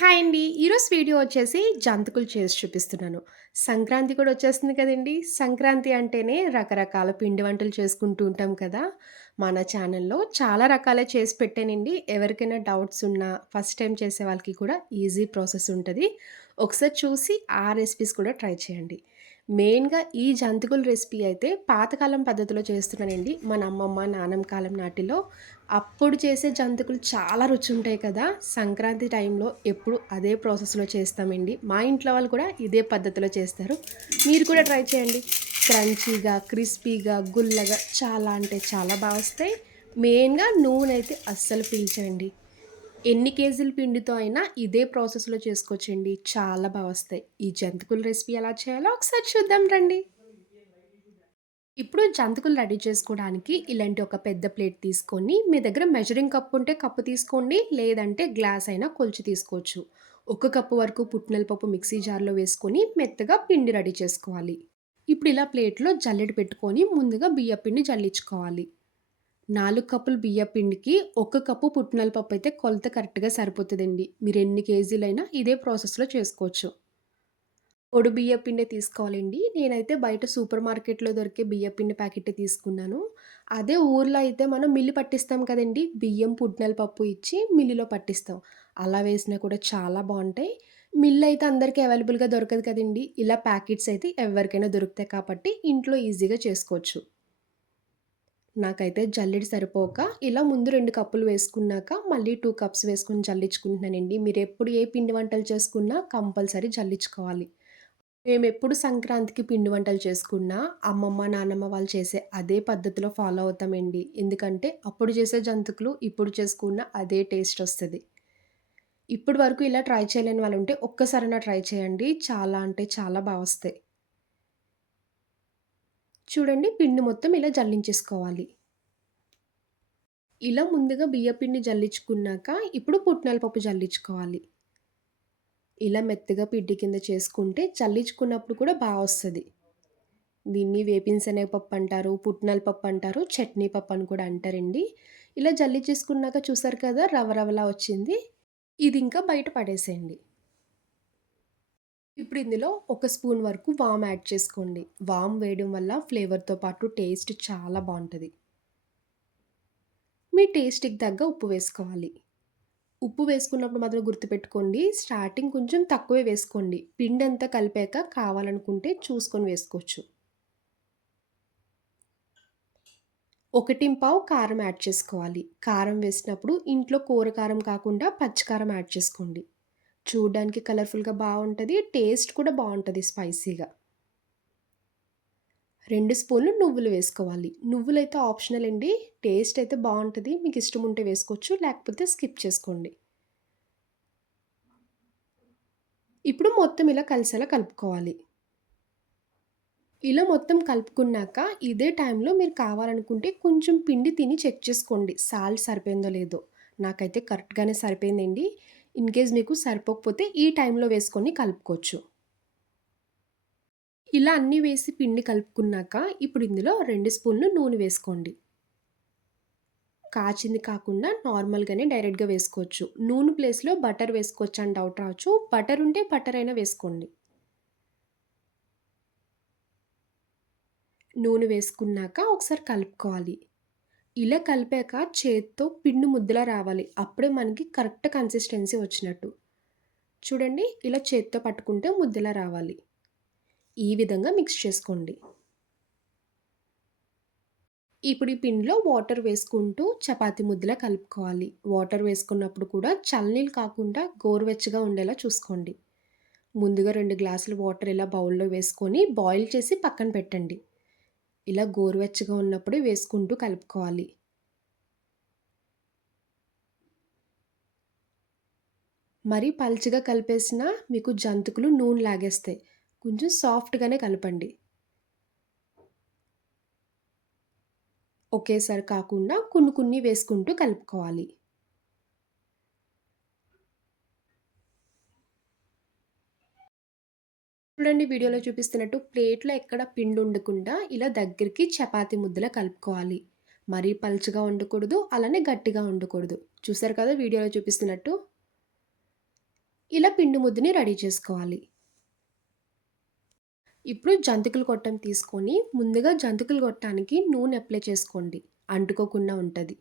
Hi అండి. ఈరోజు video వచ్చేసి జంతికలు చేసి చూపిస్తున్నాను. సంక్రాంతి కూడా వచ్చేస్తుంది కదండీ! సంక్రాంతి అంటేనే రకరకాల పిండి వంటలు చేసుకుంటూ ఉంటాం కదా! మన ఛానల్‌లో చాలా రకాలే చేసి పెట్టానండి. ఎవరికైనా డౌట్స్ ఉన్నా ఫస్ట్ టైం చేసే వాళ్ళకి కూడా ఈజీ ప్రాసెస్ ఉంటుంది ఒకసారి చూసి ఆ రెసిపీస్ కూడా ట్రై చేయండి. మెయిన్‌గా ఈ జంతికల రెసిపీ అయితే పాతకాలం పద్ధతిలో చేస్తున్నానండి. మన అమ్మమ్మ, నానమ్మ కాలం నాటిలో అప్పుడు చేసే జంతికలు చాలా రుచి ఉంటాయి కదా! సంక్రాంతి టైంలో ఎప్పుడు అదే ప్రాసెస్‌లో చేస్తామండి. మా ఇంట్లో వాళ్ళు కూడా ఇదే పద్ధతిలో చేస్తారు. మీరు కూడా ట్రై చేయండి. క్రంచీగా, క్రిస్పీగా, గుల్లగా చాలా అంటే చాలా బాగా వస్తాయి. మెయిన్‌గా నూనెయితే అస్సలు పీల్చండి ఎన్ని కేజీల పిండితో అయినా ఇదే ప్రాసెస్‌లో చేసుకోవచ్చండి. చాలా బాగా వస్తాయి. ఈ జంతికల రెసిపీ ఎలా చేయాలో ఒకసారి చూద్దాం రండి. ఇప్పుడు జంతికలు రెడీ చేసుకోవడానికి ఇలాంటి ఒక పెద్ద ప్లేట్ తీసుకొని, మీ దగ్గర మెజరింగ్ కప్ ఉంటే కప్పు తీసుకోండి. లేదంటే గ్లాస్ అయినా కొలిచి తీసుకోవచ్చు. ఒక కప్పు వరకు పుట్నాల పప్పు మిక్సీ జార్‌లో వేసుకొని మెత్తగా పిండి రెడీ చేసుకోవాలి. ఇప్పుడు ఇలా ప్లేట్‌లో జల్లెడ పెట్టుకొని ముందుగా బియ్య పిండి జల్లించుకోవాలి. నాలుగు కప్పులు బియ్య పిండికి ఒక కప్పు పుట్నాల పప్పు అయితే కొలత కరెక్ట్‌గా సరిపోతుందండి మీరు ఎన్ని కేజీలైనా ఇదే ప్రాసెస్‌లో చేసుకోవచ్చు. పొడి బియ్య పిండి తీసుకోవాలండి. నేనైతే బయట సూపర్ మార్కెట్‌లో దొరికే బియ్య పిండి ప్యాకెట్ తీసుకున్నాను. అదే ఊర్లో అయితే మనం మిల్లి పట్టిస్తాం కదండి బియ్యం, పుట్నల పప్పు ఇచ్చి మిల్లులో పట్టిస్తాం. అలా వేసినా కూడా చాలా బాగుంటాయి మిల్లు అయితే అందరికీ అవైలబుల్‌గా దొరకదు కదండి ఇలా ప్యాకెట్స్ అయితే ఎవరికైనా దొరుకుతాయి కాబట్టి ఇంట్లో ఈజీగా చేసుకోవచ్చు. నాకైతే జల్లెడి సరిపోక ఇలా ముందు రెండు కప్పులు వేసుకున్నాక మళ్ళీ టూ కప్స్ వేసుకొని జల్లించుకుంటున్నానండి. మీరెప్పుడు ఏ పిండి వంటలు చేసుకున్నా కంపల్సరీ జల్లించుకోవాలి. మేమెప్పుడు సంక్రాంతికి పిండి వంటలు చేసుకున్నా అమ్మమ్మ, నానమ్మ వాళ్ళు చేసే అదే పద్ధతిలో ఫాలో అవుతామండి. ఎందుకంటే అప్పుడు చేసే జంతికలు ఇప్పుడు చేసుకున్న అదే టేస్ట్ వస్తుంది ఇప్పటి వరకు ఇలా ట్రై చేయలేని వాళ్ళు ఉంటే ఒక్కసారైనా ట్రై చేయండి. చాలా అంటే చాలా బాగా వస్తాయి. చూడండి పిండి మొత్తం ఇలా జల్లించేసుకోవాలి. ఇలా ముందుగా బియ్యపిండి జల్లించుకున్నాక ఇప్పుడు పుట్నాల పప్పు జల్లించుకోవాలి. ఇలా మెత్తగా పిడ్డి కింద చేసుకుంటే చల్లించుకున్నప్పుడు కూడా బాగా వస్తుంది దీన్ని వేపిన పప్పు అంటారు, పుట్నాల పప్పు అంటారు, చట్నీ పప్పు అని కూడా అంటారండి. ఇలా జల్లించేసుకున్నాక చూసారు కదా! రవ రవలా వచ్చింది. ఇది ఇంకా బయట పడేసేయండి. ఇప్పుడు ఇందులో ఒక స్పూన్ వరకు వామ్ యాడ్ చేసుకోండి. వామ్ వేయడం వల్ల ఫ్లేవర్‌తో పాటు టేస్ట్ చాలా బాగుంటుంది మీ టేస్ట్‌కి తగ్గ ఉప్పు వేసుకోవాలి. ఉప్పు వేసుకున్నప్పుడు మాత్రం గుర్తుపెట్టుకోండి స్టార్టింగ్ కొంచెం తక్కువే వేసుకోండి. పిండంతా కలిపాక కావాలనుకుంటే చూసుకొని వేసుకోవచ్చు. 1/4 కారం యాడ్ చేసుకోవాలి. కారం వేసినప్పుడు ఇంట్లో కూర కారం కాకుండా పచ్చికారం యాడ్ చేసుకోండి. చూడడానికి కలర్‌ఫుల్‌గా బాగుంటుంది టేస్ట్ కూడా బాగుంటుంది స్పైసీగా. రెండు స్పూన్లు నువ్వులు వేసుకోవాలి. నువ్వులైతే ఆప్షనల్ అండి. టేస్ట్ అయితే బాగుంటుంది మీకు ఇష్టం ఉంటే వేసుకోవచ్చు. లేకపోతే స్కిప్ చేసుకోండి. ఇప్పుడు మొత్తం ఇలా కలిసేలా కలుపుకోవాలి. ఇలా మొత్తం కలుపుకున్నాక ఇదే టైంలో మీరు కావాలనుకుంటే కొంచెం పిండి తిని చెక్ చేసుకోండి. సాల్ట్ సరిపోయిందో లేదో. నాకైతే కరెక్ట్‌గానే సరిపోయిందండి. ఇన్ కేస్ మీకు సరిపోకపోతే ఈ టైంలో వేసుకొని కలుపుకోవచ్చు. ఇలా అన్నీ వేసి పిండి కలుపుకున్నాక ఇప్పుడు ఇందులో రెండు స్పూన్లు నూనె వేసుకోండి. కాచింది కాకుండా నార్మల్‌గానే డైరెక్ట్‌గా వేసుకోవచ్చు. నూనె ప్లేస్‌లో బటర్ వేసుకోవచ్చు అని డౌట్ రావచ్చు. బటర్ ఉంటే బటర్ అయినా వేసుకోండి. నూనె వేసుకున్నాక ఒకసారి కలుపుకోవాలి. ఇలా కలిపాక చేత్తో పిండి ముద్దలా రావాలి. అప్పుడే మనకి కరెక్ట్ కన్సిస్టెన్సీ వచ్చినట్టు. చూడండి ఇలా చేత్తో పట్టుకుంటే ముద్దలా రావాలి. ఈ విధంగా మిక్స్ చేసుకోండి. ఇప్పుడు ఈ పిండిలో వాటర్ వేసుకుంటూ చపాతీ ముద్దలా కలుపుకోవాలి. వాటర్ వేసుకున్నప్పుడు కూడా చల్లనీళ్ళు కాకుండా గోరువెచ్చగా ఉండేలా చూసుకోండి. ముందుగా రెండు గ్లాసులు వాటర్ ఇలా బౌల్‌లో వేసుకొని బాయిల్ చేసి పక్కన పెట్టండి. ఇలా గోరువెచ్చగా ఉన్నప్పుడు వేసుకుంటూ కలుపుకోవాలి. మరీ పల్చగా కలిపేసినా మీకు జంతికలు నూనె లాగేస్తాయి. కొంచెం సాఫ్ట్‌గానే కలపండి. ఒకేసారి కాకుండా కొన్ని కొన్ని వేసుకుంటూ కలుపుకోవాలి. చూడండి వీడియోలో చూపిస్తున్నట్టు ప్లేట్‌లో ఎక్కడ పిండి ఉండకుండా ఇలా దగ్గరికి చపాతి ముద్దలా కలుపుకోవాలి. మరీ పల్చగా ఉండకూడదు. అలానే గట్టిగా ఉండకూడదు. చూసారు కదా వీడియోలో చూపిస్తున్నట్టు. ఇలా పిండి ముద్దని రెడీ చేసుకోవాలి. ఇప్పుడు జంతికలు గొట్టం తీసుకొని ముందుగా జంతికలు గొట్టానికి నూనె అప్లై చేసుకోండి. అంటుకోకుండా ఉంటుంది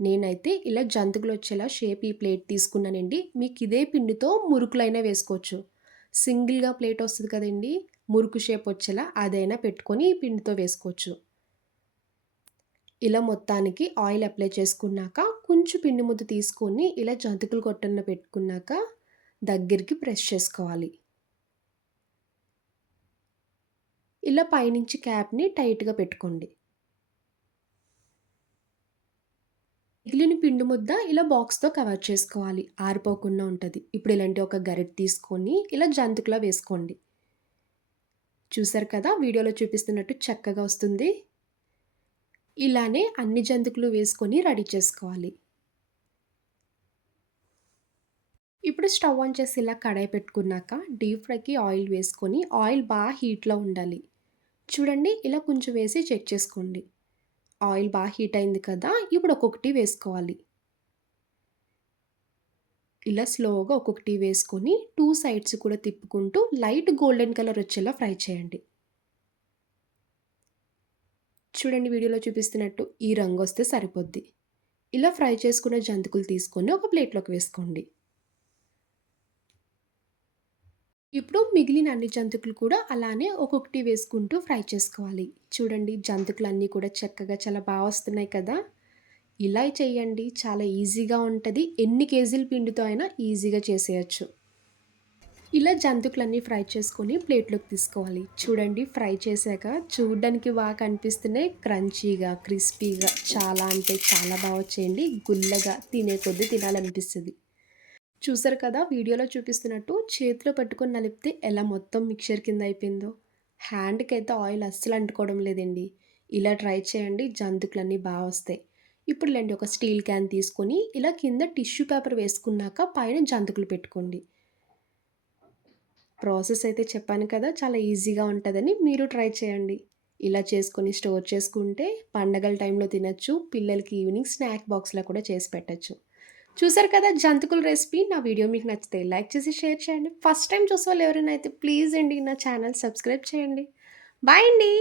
నేనైతే ఇలా జంతికలు వచ్చేలా షేప్ ఈ ప్లేట్ తీసుకున్నానండి. మీకు ఇదే పిండితో మురుకులైనా వేసుకోవచ్చు. సింగిల్‌గా ప్లేట్ వస్తుంది కదండీ! మురుకు షేప్ వచ్చేలా అదైనా పెట్టుకొని ఈ పిండితో వేసుకోవచ్చు. ఇలా మొత్తానికి ఆయిల్ అప్లై చేసుకున్నాక కొంచెం పిండి ముద్ద తీసుకొని ఇలా జంతికలు గొట్టంలో పెట్టుకున్నాక దగ్గరికి ప్రెస్ చేసుకోవాలి. ఇలా పైనుంచి క్యాప్‌ని టైట్‌గా పెట్టుకోండి. మిగిలిన పిండి ముద్ద ఇలా బాక్స్‌తో కవర్ చేసుకోవాలి. ఆరిపోకుండా ఉంటుంది ఇప్పుడు ఇలాంటి ఒక గరిట తీసుకొని ఇలా జంతికలా వేసుకోండి. చూసారు కదా! వీడియోలో చూపిస్తున్నట్టు చక్కగా వస్తుంది. ఇలానే అన్ని జంతికలు వేసుకొని రెడీ చేసుకోవాలి. ఇప్పుడు స్టవ్ ఆన్ చేసి ఇలా కడాయి పెట్టుకున్నాక డీప్ ఫ్రైకి ఆయిల్ వేసుకొని ఆయిల్ బాగా హీట్‌లో ఉండాలి. చూడండి ఇలా కొంచెం వేసి చెక్ చేసుకోండి. ఆయిల్ బాగా హీట్ అయింది కదా! ఇప్పుడు ఒక్కొక్కటి వేసుకోవాలి. ఇలా స్లోగా ఒక్కొక్కటి వేసుకొని టూ సైడ్స్ కూడా తిప్పుకుంటూ లైట్ గోల్డెన్ కలర్ వచ్చేలా ఫ్రై చేయండి. చూడండి వీడియోలో చూపిస్తున్నట్టు ఈ రంగు వస్తే సరిపోద్ది. ఇలా ఫ్రై చేసుకున్న జంతికలు తీసుకొని ఒక ప్లేట్‌లోకి వేసుకోండి. ఇప్పుడు మిగిలిన అన్ని జంతికలు కూడా అలానే ఒక్కొక్కటి వేసుకుంటూ ఫ్రై చేసుకోవాలి. చూడండి జంతికలన్నీ కూడా చక్కగా చాలా బాగా వస్తున్నాయి కదా! ఇలా చేయండి. చాలా ఈజీగా ఉంటుంది ఎన్ని కేజీల పిండితో అయినా ఈజీగా చేసేయచ్చు ఇలా జంతుకులన్నీ ఫ్రై చేసుకొని ప్లేట్‌లోకి తీసుకోవాలి. చూడండి ఫ్రై చేశాక చూడడానికి బాగా కనిపిస్తున్నాయి. క్రంచీగా, క్రిస్పీగా చాలా అంటే చాలా బాగా వచ్చేయండి గుల్లగా తినే కొద్దీ తినాలనిపిస్తుంది చూసారు కదా! వీడియోలో చూపిస్తున్నట్టు చేతిలో పట్టుకొని నలిపితే ఎలా మొత్తం మిక్చర్ కింద అయిపోయిందో. హ్యాండ్కి అయితే ఆయిల్ అస్సలు అంటుకోవడం లేదండి. ఇలా ట్రై చేయండి. జంతుకులన్నీ బాగా వస్తాయి. ఇప్పుడు లేండి ఒక స్టీల్ క్యాన్ తీసుకొని ఇలా కింద టిష్యూ పేపర్ వేసుకున్నాక పైన జంతికలు పెట్టుకోండి. ప్రాసెస్ అయితే చెప్పాను కదా! చాలా ఈజీగా ఉంటుందని మీరు ట్రై చేయండి. ఇలా చేసుకొని స్టోర్ చేసుకుంటే పండగల టైంలో తినచ్చు పిల్లలకి ఈవినింగ్ స్నాక్ బాక్స్లో కూడా చేసి పెట్టచ్చు చూసారు కదా! జంతికల రెసిపీ. నా వీడియో మీకు నచ్చితే లైక్ చేసి షేర్ చేయండి. ఫస్ట్ టైమ్ చూసేవాళ్ళు ఎవరైనా అయితే ప్లీజ్ అండి నా ఛానల్ సబ్స్క్రైబ్ చేయండి. బాయ్ అండి.